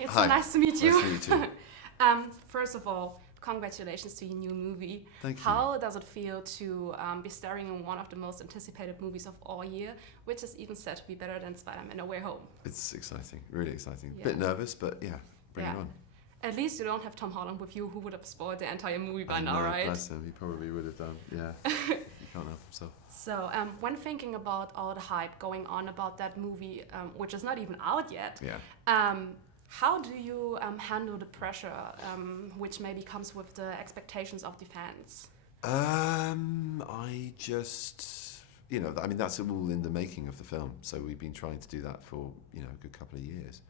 It's Hi. so nice to meet you. Nice to meet you too. First of all, congratulations to your new movie. Thank you. How does it feel to be starring in one of the most anticipated movies of all year, which is even said to be better than Spider-Man: No Way Home? It's exciting, really exciting. Yeah. Bit nervous, but yeah, bring it on. At least you don't have Tom Holland with you, who would have spoiled the entire movie by I now, know, right? Bless him, he probably would have done. Yeah, he can't help himself. So, when thinking about all the hype going on about that movie, which is not even out yet, Yeah. how do you handle the pressure which maybe comes with the expectations of the fans? I just, I mean, that's all in the making of the film. So we've been trying to do that for, a good couple of years.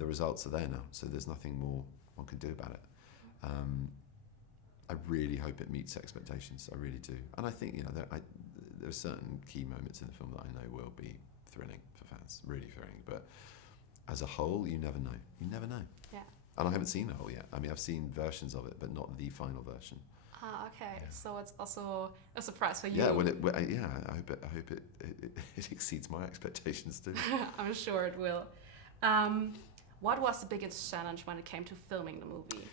The results are there now, so there's nothing more one can do about it. I really hope it meets expectations. I really do. And I think, there are certain key moments in the film that I know will be thrilling for fans, really thrilling. But as a whole, you never know. You never know. Yeah. And I haven't seen the whole yet. I mean, I've seen versions of it, but not the final version. Ah, okay. Yeah. So it's also a surprise for you. Yeah, I hope it exceeds my expectations too. I'm sure it will. What was the biggest challenge when it came to filming the movie?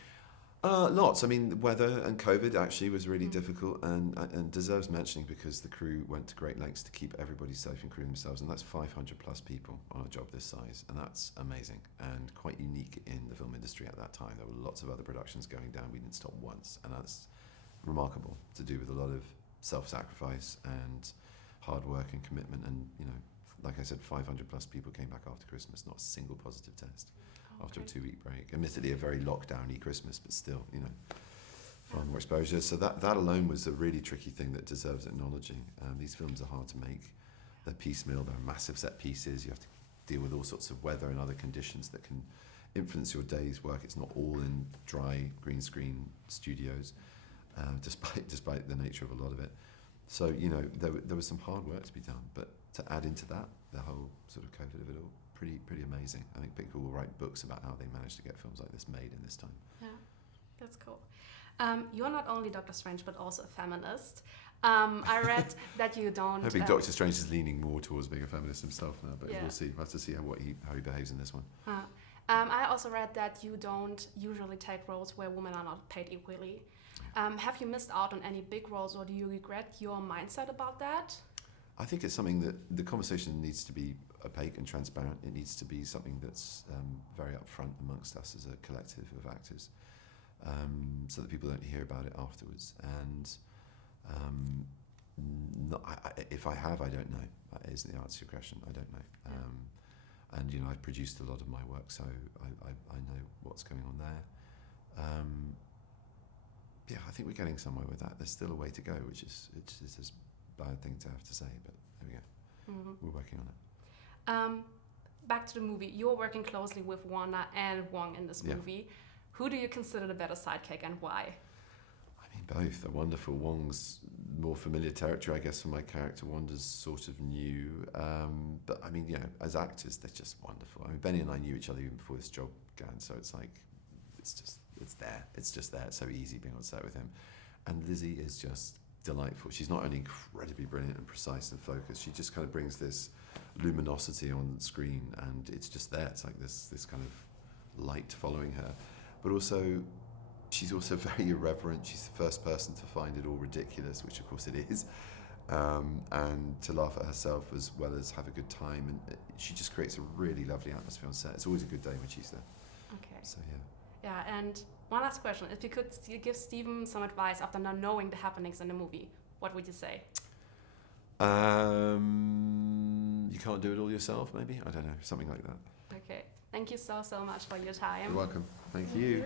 Lots. I mean, weather and COVID actually was really difficult and deserves mentioning because the crew went to great lengths to keep everybody safe, including themselves, and that's 500 plus people on a job this size, and that's amazing and quite unique in the film industry at that time. There were lots of other productions going down. We didn't stop once, and that's remarkable, to do with a lot of self-sacrifice and hard work and commitment, and like I said, 500 plus people came back after Christmas, not a single positive test. After a 2-week break. Admittedly a very lockdowny Christmas, but still, far more exposure. So that alone was a really tricky thing that deserves acknowledging. These films are hard to make. They're piecemeal, they're massive set pieces. You have to deal with all sorts of weather and other conditions that can influence your day's work. It's not all in dry green screen studios, despite the nature of a lot of it. So, there was some hard work to be done, but to add into that, the whole sort of COVID of it all, pretty amazing. I think people will write books about how they managed to get films like this made in this time. Yeah, that's cool. You're not only Doctor Strange, but also a feminist. I read that you don't... I think Doctor Strange is leaning more towards being a feminist himself now, but we'll see. We'll have to see how he behaves in this one. I also read that you don't usually take roles where women are not paid equally. Have you missed out on any big roles, or do you regret your mindset about that? I think it's something that the conversation needs to be opaque and transparent. It needs to be something that's very upfront amongst us as a collective of actors, so that people don't hear about it afterwards. And if I have, I don't know. That is the answer to your question. I don't know. And I've produced a lot of my work, so I know what's going on there. I think we're getting somewhere with that. There's still a way to go, which is a bad thing to have to say, but there we go. We're working on it. Back to the movie. You're working closely with Warner and Wong in this movie. Who do you consider the better sidekick, and why? I mean, both. They're wonderful. Wong's more familiar territory, I guess, for my character. Wanda's sort of new. But I mean, as actors, they're just wonderful. I mean, Benny and I knew each other even before this job began, so it's like, it's there. It's just there. It's so easy being on set with him. And Lizzie is just delightful. She's not only incredibly brilliant and precise and focused, she just kind of brings this luminosity on screen, and it's just there. It's like this kind of light following her. But also, she's also very irreverent. She's the first person to find it all ridiculous, which of course it is, and to laugh at herself as well as have a good time. And she just creates a really lovely atmosphere on set. It's always a good day when she's there. Okay. So Yeah, and one last question. If you could give Steven some advice after not knowing the happenings in the movie, what would you say? You can't do it all yourself, maybe? I don't know, something like that. Okay. Thank you so much for your time. You're welcome. Thank you.